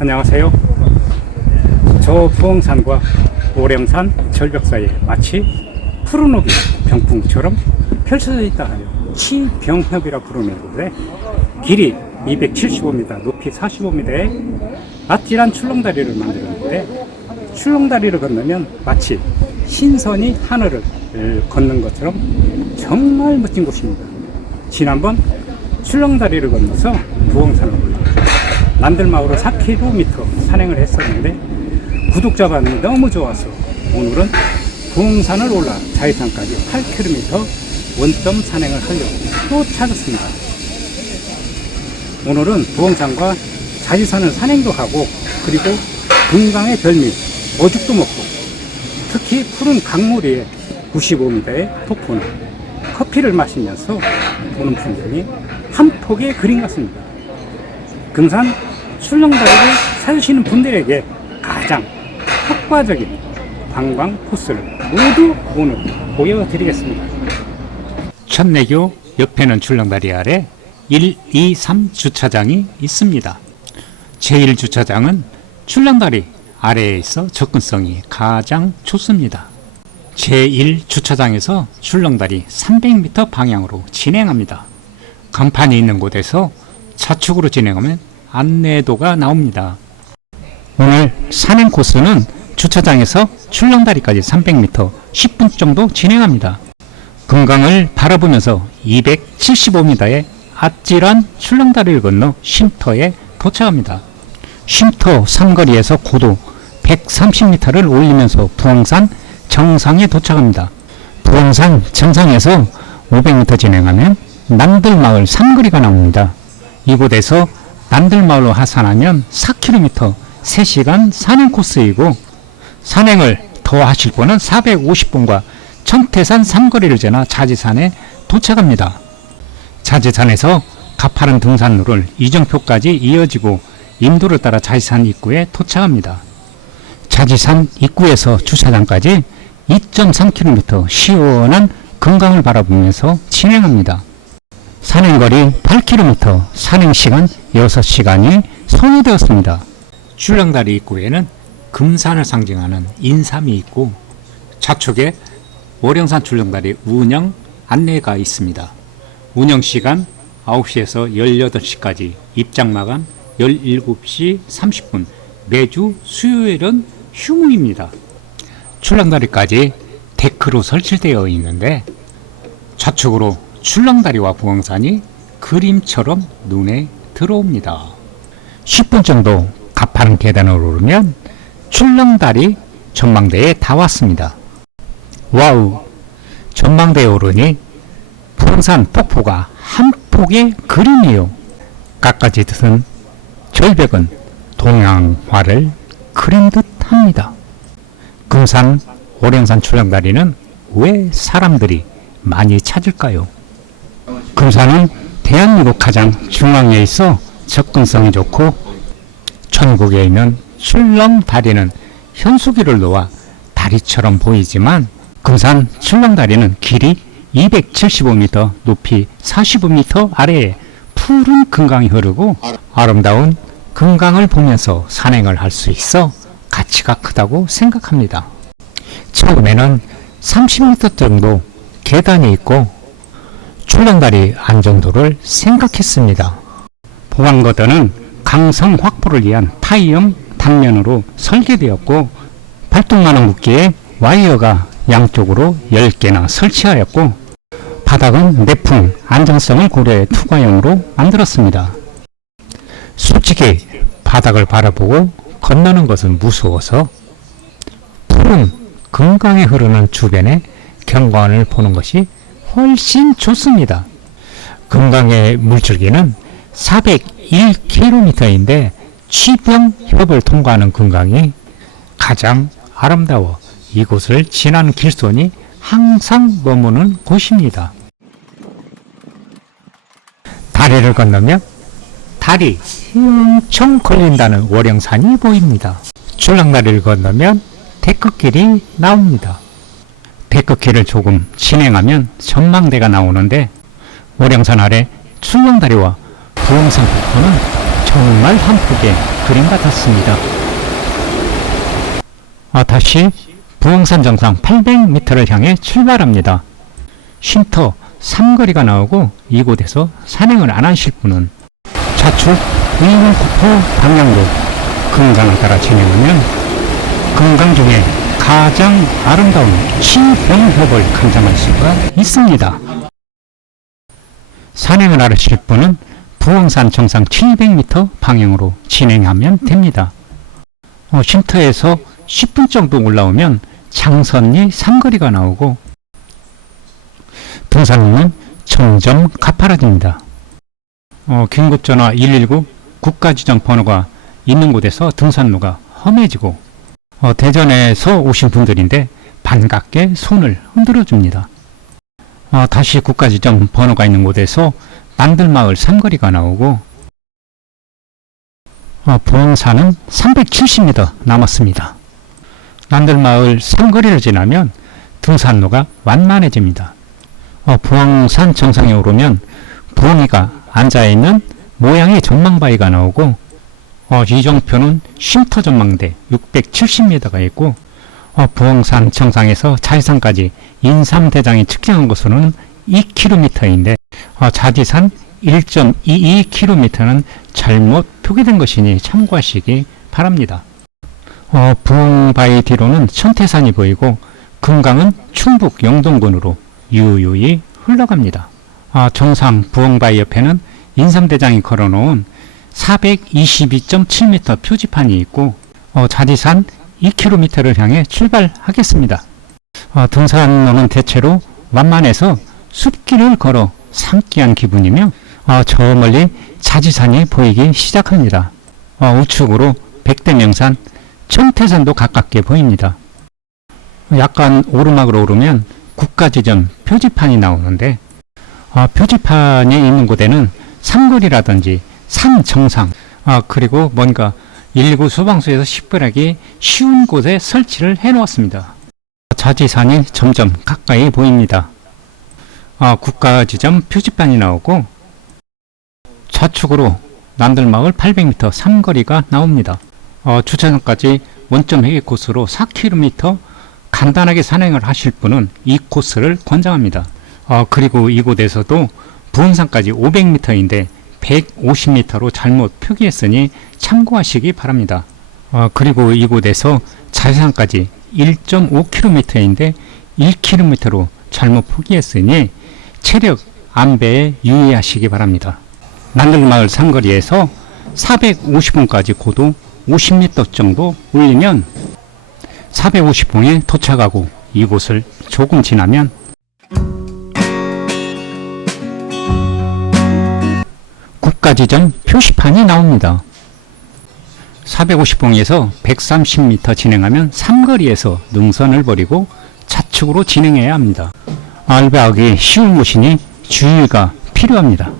안녕하세요. 저 부엉산과 오령산 절벽 사이에 마치 푸른옥이 병풍처럼 펼쳐져 있다 하여 치병협이라 부르는 곳에 길이 275m, 높이 45m의 아찔한 출렁다리를 만들었는데, 출렁다리를 건너면 마치 신선이 하늘을 걷는 것처럼 정말 멋진 곳입니다. 지난번 출렁다리를 건너서 부엉산을 올라 난들마을로 4km 산행을 했었는데 구독자 반응이 너무 좋아서 오늘은 부엉산을 올라 자이산까지 8km 원점 산행을 하려고 또 찾았습니다. 오늘은 부엉산과 자이산을 산행도 하고, 그리고 금강의 별미 어죽도 먹고, 특히 푸른 강물 위에 95m의 폭포는 커피를 마시면서 보는 풍경이 한 폭의 그림 같습니다. 금산 출렁다리를 찾으시는 분들에게 가장 효과적인 관광 코스를 모두 오늘 보여드리겠습니다. 천내교 옆에는 출렁다리 아래 1, 2, 3 주차장이 있습니다. 제1주차장은 출렁다리 아래에 있어 접근성이 가장 좋습니다. 제1주차장에서 출렁다리 300m 방향으로 진행합니다. 간판이 있는 곳에서 좌측으로 진행하면 안내도가 나옵니다. 오늘 산행 코스는 주차장에서 출렁다리까지 300m 10분 정도 진행합니다. 금강을 바라보면서 275m의 아찔한 출렁다리를 건너 쉼터에 도착합니다. 쉼터 삼거리에서 고도 130m를 올리면서 부엉산 정상에 도착합니다. 부엉산 정상에서 500m 진행하면 난들마을 삼거리가 나옵니다. 이곳에서 난들마을로 하산하면 4km 3시간 산행 코스이고, 산행을 더 하실 분은 450분과 천태산 삼거리를 지나 자지산에 도착합니다. 자지산에서 가파른 등산로를 이정표까지 이어지고 인도를 따라 자지산 입구에 도착합니다. 자지산 입구에서 주차장까지 2.3km 시원한 금강을 바라보면서 진행합니다. 산행거리 8km, 산행시간 6시간이 소요되었습니다. 출렁다리 입구에는 금산을 상징하는 인삼이 있고, 좌측에 오령산 출렁다리 운영 안내가 있습니다. 운영시간 9시에서 18시까지, 입장마감 17시 30분, 매주 수요일은 휴무입니다. 출렁다리까지 데크로 설치되어 있는데, 좌측으로 출렁다리와 부엉산이 그림처럼 눈에 들어옵니다. 10분 정도 가파른 계단을 오르면 출렁다리 전망대에 다 왔습니다. 와우! 전망대에 오르니 부엉산 폭포가 한 폭의 그림이요. 깎아지듯은 절벽은 동양화를 그린 듯 합니다. 금산 오령산 출렁다리는 왜 사람들이 많이 찾을까요? 금산은 대한민국 가장 중앙에 있어 접근성이 좋고, 천국에 있는 출렁다리는 현수기를 놓아 다리처럼 보이지만, 금산 출렁다리는 길이 275m, 높이 45m 아래에 푸른 금강이 흐르고, 아름다운 금강을 보면서 산행을 할 수 있어 가치가 크다고 생각합니다. 처음에는 30m 정도 계단이 있고 출렁다리 안정도를 생각했습니다. 보강거드는 강성 확보를 위한 타이형 단면으로 설계되었고, 발톱만한 굵기의 와이어가 양쪽으로 10개나 설치하였고, 바닥은 내풍 안정성을 고려해 투과형으로 만들었습니다. 솔직히 바닥을 바라보고 건너는 것은 무서워서 푸른 금강에 흐르는 주변의 경관을 보는 것이 훨씬 좋습니다. 금강의 물줄기는 401km인데 취병협을 통과하는 금강이 가장 아름다워 이곳을 지나는 길손이 항상 머무는 곳입니다. 다리를 건너면 달이 엄청 걸린다는 오령산이 보입니다. 출렁다리를 건너면 데크길이 나옵니다. 데크길을 조금 진행하면 전망대가 나오는데, 오령산 아래 출렁다리와 부엉산 폭포는 정말 한 폭의 그림 같았습니다. 다시 부엉산 정상 800m를 향해 출발합니다. 쉼터 삼거리가 나오고 이곳에서 산행을 안 하실 분은 좌측 의문폭포 방향로 금강을 따라 진행하면 금강 중에 가장 아름다운 치병협을 감상할 수가 있습니다. 산행을 하실 분은 부엉산 정상 700m 방향으로 진행하면 됩니다. 쉼터에서 10분 정도 올라오면 장선리 삼거리가 나오고 등산로는 점점 가파라집니다. 긴급전화 119 국가지정 번호가 있는 곳에서 등산로가 험해지고 대전에서 오신 분들인데 반갑게 손을 흔들어 줍니다. 다시 국가지정 번호가 있는 곳에서 난들마을 삼거리가 나오고 부엉산은 370m 남았습니다. 난들마을 삼거리를 지나면 등산로가 완만해집니다. 부엉산 정상에 오르면 부엉이가 앉아있는 모양의 전망바위가 나오고 이정표는 쉼터 전망대 670m가 있고 부엉산 정상에서 자지산까지 인삼대장이 측정한 곳으로는 2km인데 자지산 1.22km는 잘못 표기된 것이니 참고하시기 바랍니다. 부엉바위 뒤로는 천태산이 보이고 금강은 충북 영동군으로 유유히 흘러갑니다. 정상 부엉바위 옆에는 인삼대장이 걸어놓은 422.7m 표지판이 있고 자지산 2km를 향해 출발하겠습니다. 등산로는 대체로 완만해서 숲길을 걸어 상쾌한 기분이며 저 멀리 자지산이 보이기 시작합니다. 우측으로 백대명산, 천태산도 가깝게 보입니다. 약간 오르막으로 오르면 국가지정 표지판이 나오는데 표지판이 있는 곳에는 삼거리라든지 산 정상 그리고 뭔가 119 소방서에서 식별하기 쉬운 곳에 설치를 해 놓았습니다. 자지산이 점점 가까이 보입니다. 국가지정 표지판이 나오고 좌측으로 난들마을 800m 삼거리가 나옵니다. 주차장까지 원점 회계 코스로 4km 간단하게 산행을 하실 분은 이 코스를 권장합니다. 그리고 이곳에서도 부엉산까지 500m인데 150m로 잘못 표기했으니 참고하시기 바랍니다. 그리고 이곳에서 자지산까지 1.5km인데 1km로 잘못 표기했으니 체력 안배에 유의하시기 바랍니다. 난들마을 삼거리에서 450봉까지 고도 50m 정도 올리면 450봉에 도착하고 이곳을 조금 지나면 국가지정 표시판이 나옵니다. 450봉에서 130m 진행하면 삼거리에서 능선을 버리고 좌측으로 진행해야 합니다. 알배하기 쉬운 곳이니 주의가 필요합니다.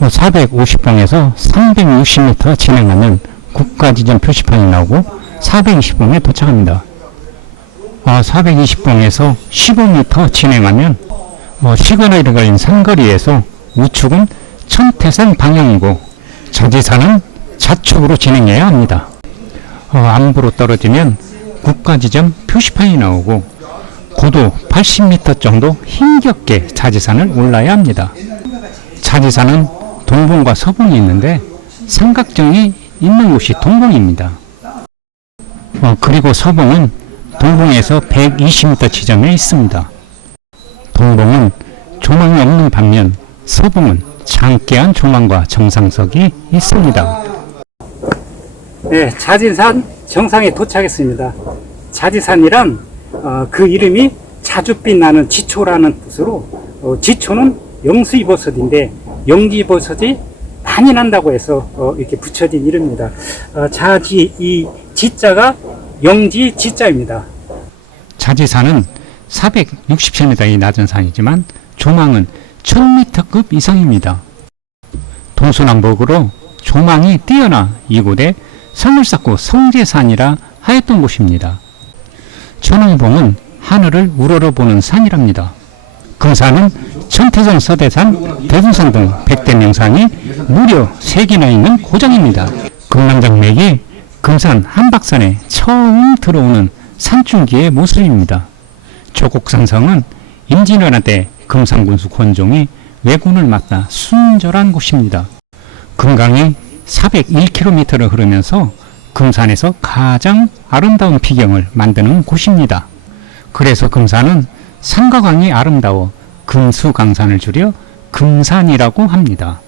450봉에서 360m 진행하면 국가지정 표시판이 나오고 420봉에 도착합니다. 420봉에서 15m 진행하면 시그널이 걸린 삼거리에서 우측은 천태산 방향이고 자지산은 좌측으로 진행해야 합니다. 안부로 떨어지면 국가지정 표시판이 나오고 고도 80m 정도 힘겹게 자지산을 올라야 합니다. 자지산은 동봉과 서봉이 있는데 삼각정이 있는 곳이 동봉입니다. 그리고 서봉은 동봉에서 120m 지점에 있습니다. 동봉은 조망이 없는 반면 서봉은 장대한 조망과 정상석이 있습니다. 네, 자지산 정상에 도착했습니다. 자지산이란 그 이름이 자주 빛나는 지초라는 뜻으로 지초는 영수이버섯인데 영지버섯이 많이 난다고 해서 이렇게 붙여진 이름입니다. 자지 이 지자가 영지 지자입니다. 자지산은 460m의 낮은 산이지만 조망은 1000m급 이상입니다. 동서남북으로 조망이 뛰어나 이곳에 성을 쌓고 성제산이라 하였던 곳입니다. 천왕봉은 하늘을 우러러보는 산이랍니다. 금산은 천태산, 서대산, 대둔산 등 100대 명산이 무려 3개나 있는 고장입니다. 금남정맥이 금산 한박산에 처음 들어오는 산중기의 모습입니다. 조곡산성은 임진왜란 때 금산군수 권종이 왜군을 맞다 순절한 곳입니다. 금강이 401km를 흐르면서 금산에서 가장 아름다운 비경을 만드는 곳입니다. 그래서 금산은 산과 강이 아름다워 금수강산을 줄여 금산이라고 합니다.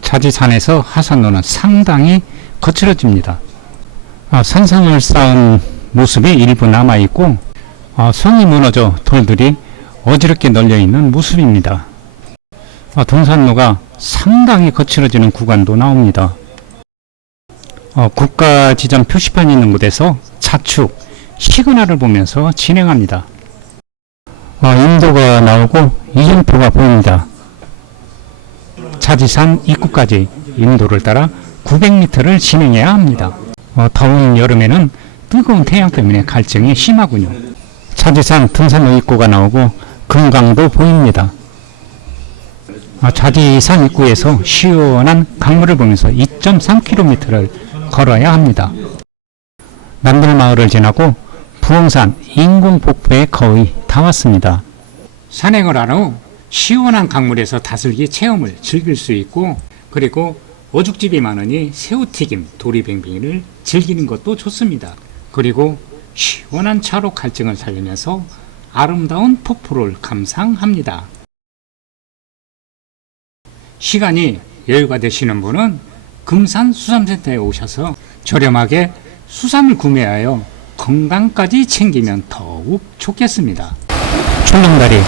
자지산에서 하산로는 상당히 거칠어집니다. 산성을 쌓은 모습이 일부 남아있고 성이 무너져 돌들이 어지럽게 널려있는 모습입니다. 등산로가 상당히 거칠어지는 구간도 나옵니다. 국가지점 표시판이 있는 곳에서 차축, 시그널을 보면서 진행합니다. 인도가 나오고 이정표가 보입니다. 자지산 입구까지 인도를 따라 900m를 진행해야 합니다. 더운 여름에는 뜨거운 태양 때문에 갈증이 심하군요. 자지산 등산로 입구가 나오고 금강도 보입니다. 자지산 입구에서 시원한 강물을 보면서 2.3km를 걸어야 합니다. 남들마을을 지나고 부엉산 인공폭포에 거의 다 왔습니다. 산행을 한 후 시원한 강물에서 다슬기 체험을 즐길 수 있고, 그리고 어죽집이 많으니 새우튀김, 도리뱅뱅이를 즐기는 것도 좋습니다. 그리고 시원한 차로 갈증을 살리면서 아름다운 폭포를 감상합니다. 시간이 여유가 되시는 분은 금산 수산센터에 오셔서 저렴하게 수산을 구매하여 건강까지 챙기면 더욱 좋겠습니다. 출렁다리,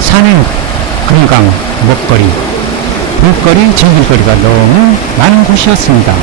산행, 금강, 먹거리, 볼거리, 즐길거리가 너무 많은 곳이었습니다.